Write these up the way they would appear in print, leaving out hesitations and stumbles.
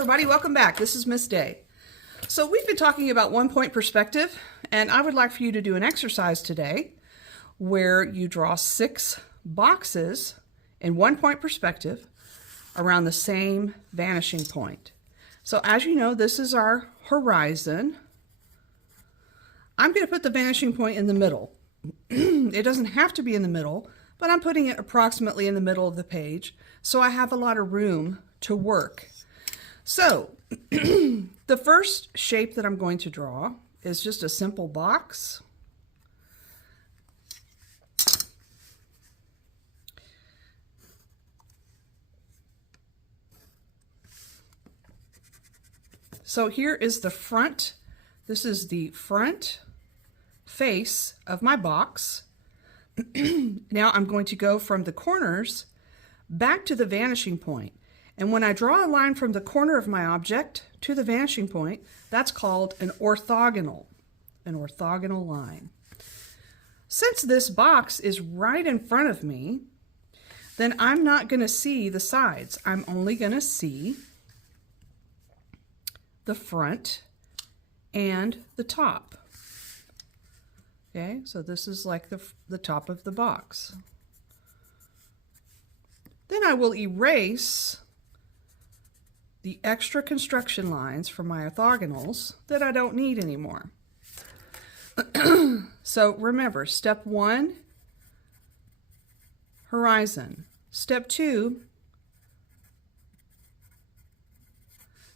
everybody, welcome back. This is Miss Day. So we've been talking about one-point perspective, and I would like for you to do an exercise today where you draw 6 boxes in one-point perspective around the same vanishing point. So as you know, this is our horizon. I'm going to put the vanishing point in the middle. It doesn't have to be in the middle, but I'm putting it approximately in the middle of the page, so I have a lot of room to work. So the first shape that I'm going to draw is just a simple box. So here is the front. This is the front face of my box. Now I'm going to go from the corners back to the vanishing point. And when I draw a line from the corner of my object to the vanishing point, that's called an orthogonal line. Since this box is right in front of me, then I'm not going to see the sides. I'm only going to see the front and the top. Okay, so this is like the top of the box. Then I will erase the extra construction lines from my orthogonals that I don't need anymore. So remember, step 1, horizon. Step 2,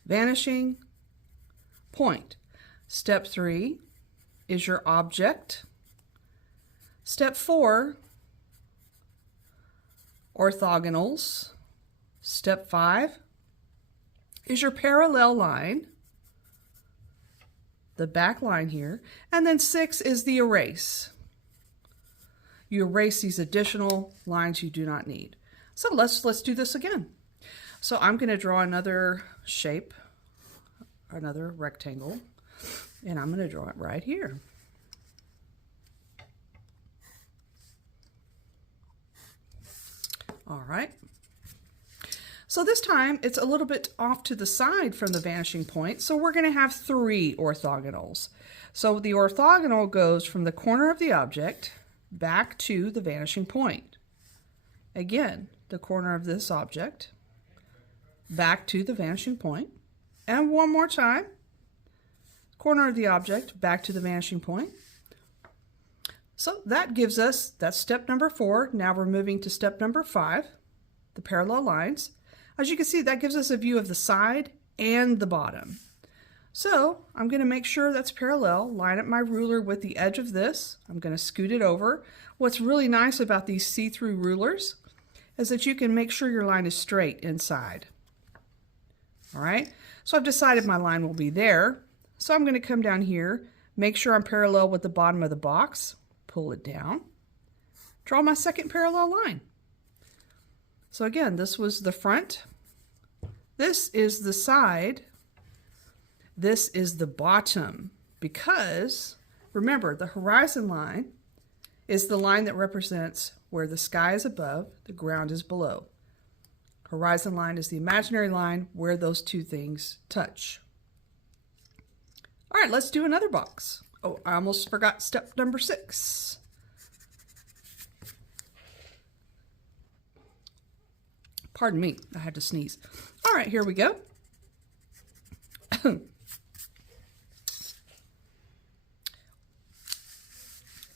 vanishing point. Step 3 is your object. Step 4, orthogonals. Step 5 is your parallel line, the back line here, and then 6 is the erase. You erase these additional lines you do not need. So let's do this again. So I'm going to draw another shape, another rectangle, and I'm going to draw it right here. All right. So this time it's a little bit off to the side from the vanishing point, so we're going to have 3 orthogonals. So the orthogonal goes from the corner of the object back to the vanishing point. Again, the corner of this object back to the vanishing point. And one more time, corner of the object back to the vanishing point. So that gives us, that's step number 4. Now we're moving to step number 5, the parallel lines. As you can see, that gives us a view of the side and the bottom. So I'm going to make sure that's parallel, line up my ruler with the edge of this. I'm going to scoot it over. What's really nice about these see-through rulers is that you can make sure your line is straight inside. All right, so I've decided my line will be there. So I'm going to come down here, make sure I'm parallel with the bottom of the box, pull it down, draw my second parallel line. So again, this was the front, this is the side, this is the bottom, because remember, the horizon line is the line that represents where the sky is above, the ground is below. Horizon line is the imaginary line where those two things touch. All right, let's do another box. Oh, I almost forgot step number 6. Pardon me, I had to sneeze. All right, here we go.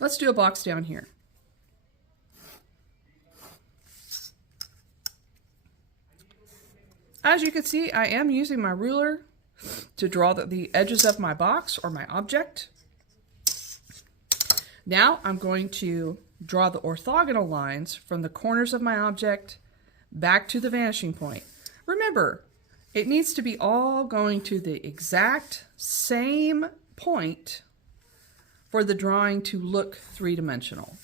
Let's do a box down here. As you can see, I am using my ruler to draw the edges of my box or my object. Now I'm going to draw the orthogonal lines from the corners of my object back to the vanishing point. Remember, it needs to be all going to the exact same point for the drawing to look three-dimensional.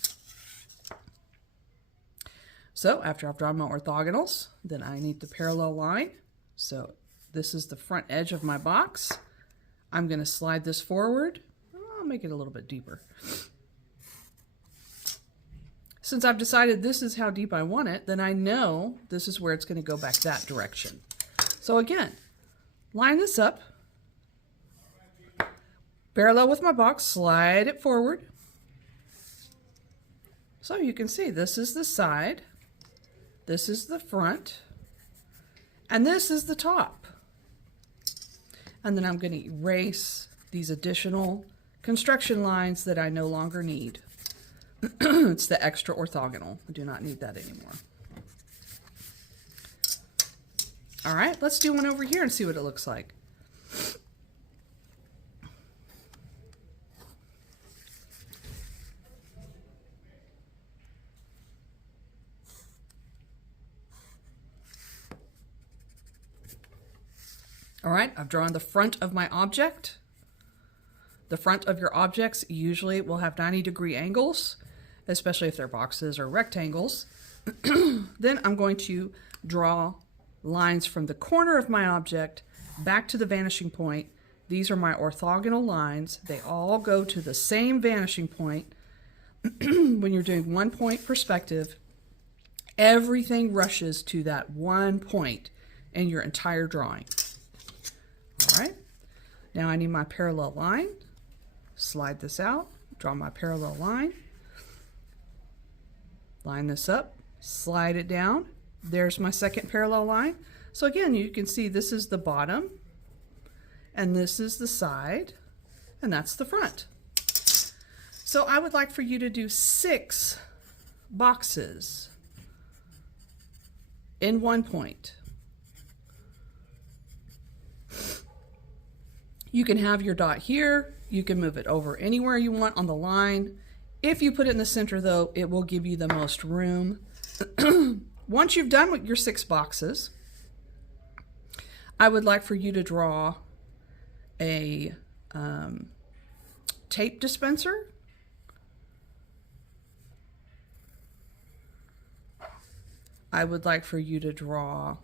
So after I've drawn my orthogonals, then I need the parallel line. So this is the front edge of my box. I'm going to slide this forward. I'll make it a little bit deeper. Since I've decided this is how deep I want it, then I know this is where it's going to go back that direction. So again, line this up, parallel with my box, slide it forward. So you can see this is the side, this is the front, and this is the top. And then I'm going to erase these additional construction lines that I no longer need. It's the extra orthogonal. I do not need that anymore. All right, let's do one over here and see what it looks like. All right, I've drawn the front of my object. The front of your objects usually will have 90-degree angles, especially if they're boxes or rectangles. Then I'm going to draw lines from the corner of my object back to the vanishing point. These are my orthogonal lines. They all go to the same vanishing point. When you're doing one-point perspective, everything rushes to that one point in your entire drawing. All right, now I need my parallel line. Slide this out, draw my parallel line, line this up, slide it down. There's my second parallel line. So again, you can see this is the bottom, and this is the side, and that's the front. So I would like for you to do 6 boxes in one point. You can have your dot here. You can move it over anywhere you want on the line. If you put it in the center, though, it will give you the most room. Once you've done with your 6 boxes, I would like for you to draw a tape dispenser. I would like for you to draw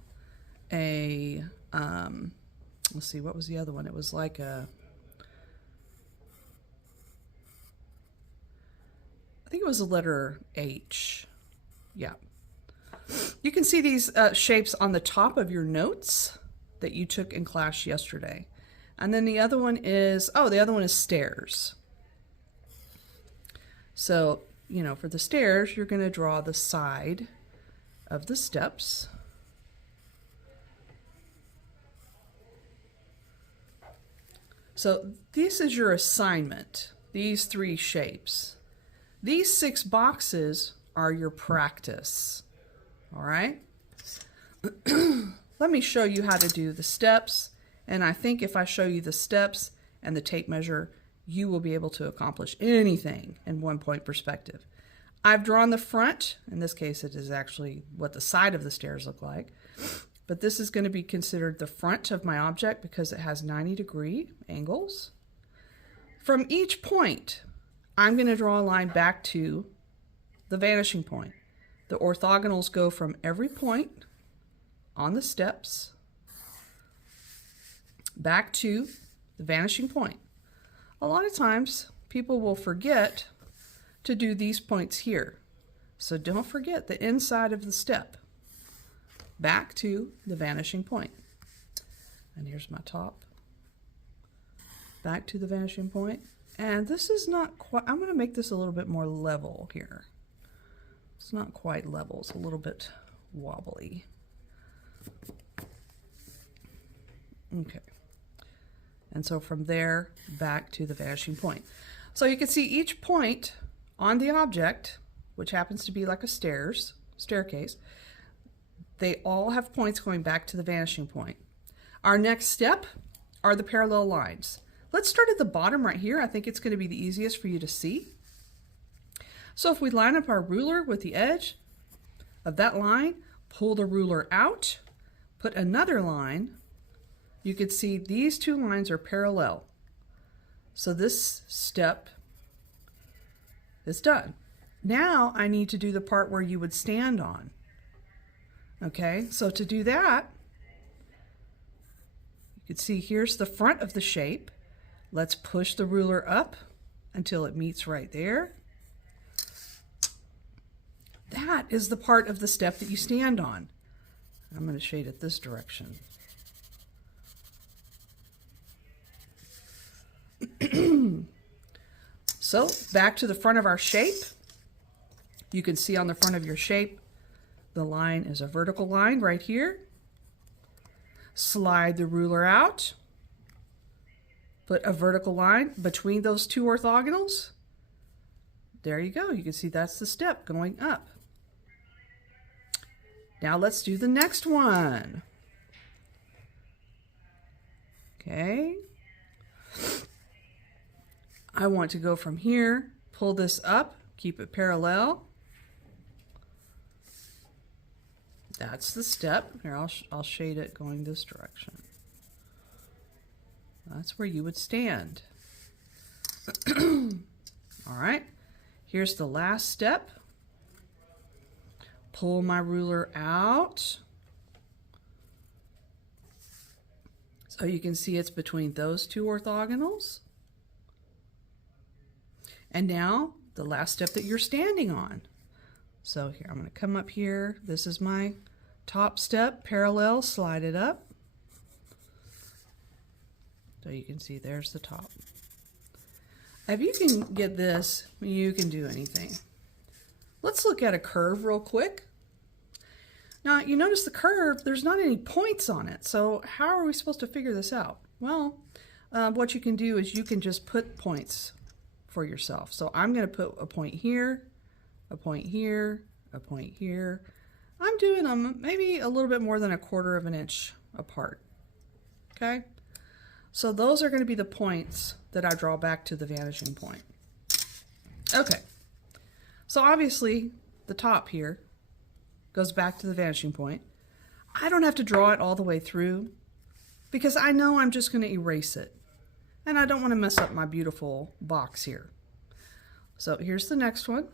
a, let's see, what was the other one? It was like a, I think it was a letter H. Yeah. You can see these shapes on the top of your notes that you took in class yesterday. And then the other one is, oh, the other one is stairs. So, you know, for the stairs, you're going to draw the side of the steps. So this is your assignment, these 3 shapes. These 6 boxes are your practice, all right? Let me show you how to do the steps, and I think if I show you the steps and the tape measure, you will be able to accomplish anything in one-point perspective. I've drawn the front. In this case, it is actually what the side of the stairs look like. But this is going to be considered the front of my object because it has 90-degree angles. From each point, I'm going to draw a line back to the vanishing point. The orthogonals go from every point on the steps back to the vanishing point. A lot of times, people will forget to do these points here. So don't forget the inside of the step. Back to the vanishing point. And here's my top. Back to the vanishing point. And this is not quite, I'm going to make this a little bit more level here. It's not quite level, it's a little bit wobbly. Okay. And so from there, back to the vanishing point. So you can see each point on the object, which happens to be like a staircase, they all have points going back to the vanishing point. Our next step are the parallel lines. Let's start at the bottom right here. I think it's going to be the easiest for you to see. So if we line up our ruler with the edge of that line, pull the ruler out, put another line, you can see these 2 lines are parallel. So this step is done. Now I need to do the part where you would stand on. Okay, so to do that, you can see here's the front of the shape. Let's push the ruler up until it meets right there. That is the part of the step that you stand on. I'm going to shade it this direction. So back to the front of our shape. You can see on the front of your shape, the line is a vertical line right here. Slide the ruler out. Put a vertical line between those two orthogonals. There you go. You can see that's the step going up. Now let's do the next one. Okay. I want to go from here, pull this up, keep it parallel. That's the step. Here, I'll shade it going this direction. That's where you would stand. All right, here's the last step. Pull my ruler out. So you can see it's between those two orthogonals. And now the last step that you're standing on. So here, I'm going to come up here. This is my top step, parallel, slide it up. So you can see there's the top. If you can get this, you can do anything. Let's look at a curve real quick. Now you notice the curve, there's not any points on it. So how are we supposed to figure this out? Well, what you can do is you can just put points for yourself. So I'm going to put a point here, a point here, a point here. I'm doing them maybe a little bit more than 1/4 of an inch apart. Okay? So those are going to be the points that I draw back to the vanishing point. Okay. So obviously the top here goes back to the vanishing point. I don't have to draw it all the way through because I know I'm just going to erase it. And I don't want to mess up my beautiful box here. So here's the next one.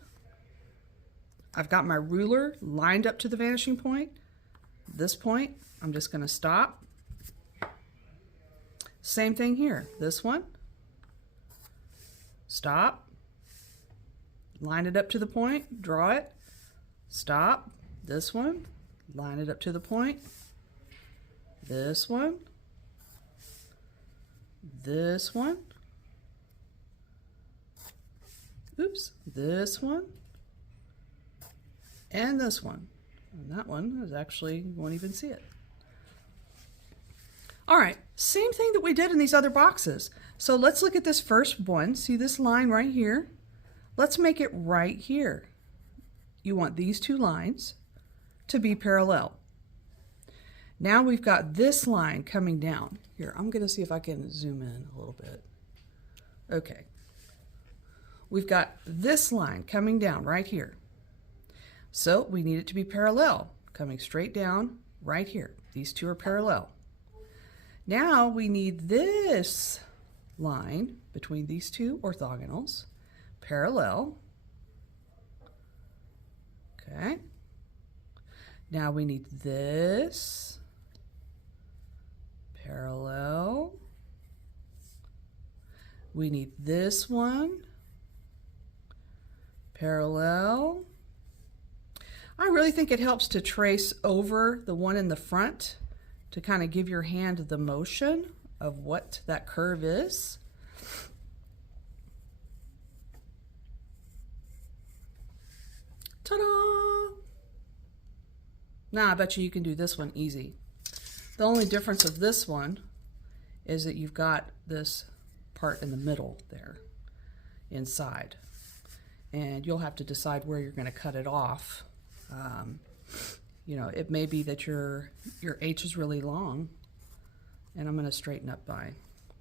I've got my ruler lined up to the vanishing point. This point, I'm just going to stop. Same thing here. This one, stop. Line it up to the point, draw it, stop. This one, line it up to the point. This one. This one. Oops, this one. And this one. And that one is actually, you won't even see it. All right, same thing that we did in these other boxes. So let's look at this first one. See this line right here? Let's make it right here. You want these two lines to be parallel. Now we've got this line coming down. Here, I'm going to see if I can zoom in a little bit. Okay. We've got this line coming down right here. So we need it to be parallel, coming straight down right here. These two are parallel. Now we need this line between these two orthogonals, parallel. Okay. Now we need this parallel. We need this one parallel. I really think it helps to trace over the one in the front to kind of give your hand the motion of what that curve is. Ta-da! Now I bet you can do this one easy. The only difference of this one is that you've got this part in the middle there inside. And you'll have to decide where you're going to cut it off. You know, it may be that your H is really long, and I'm going to straighten up by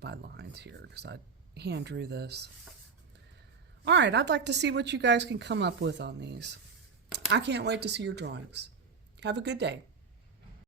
lines here because I hand drew this. All right, I'd like to see what you guys can come up with on these. I can't wait to see your drawings. Have a good day.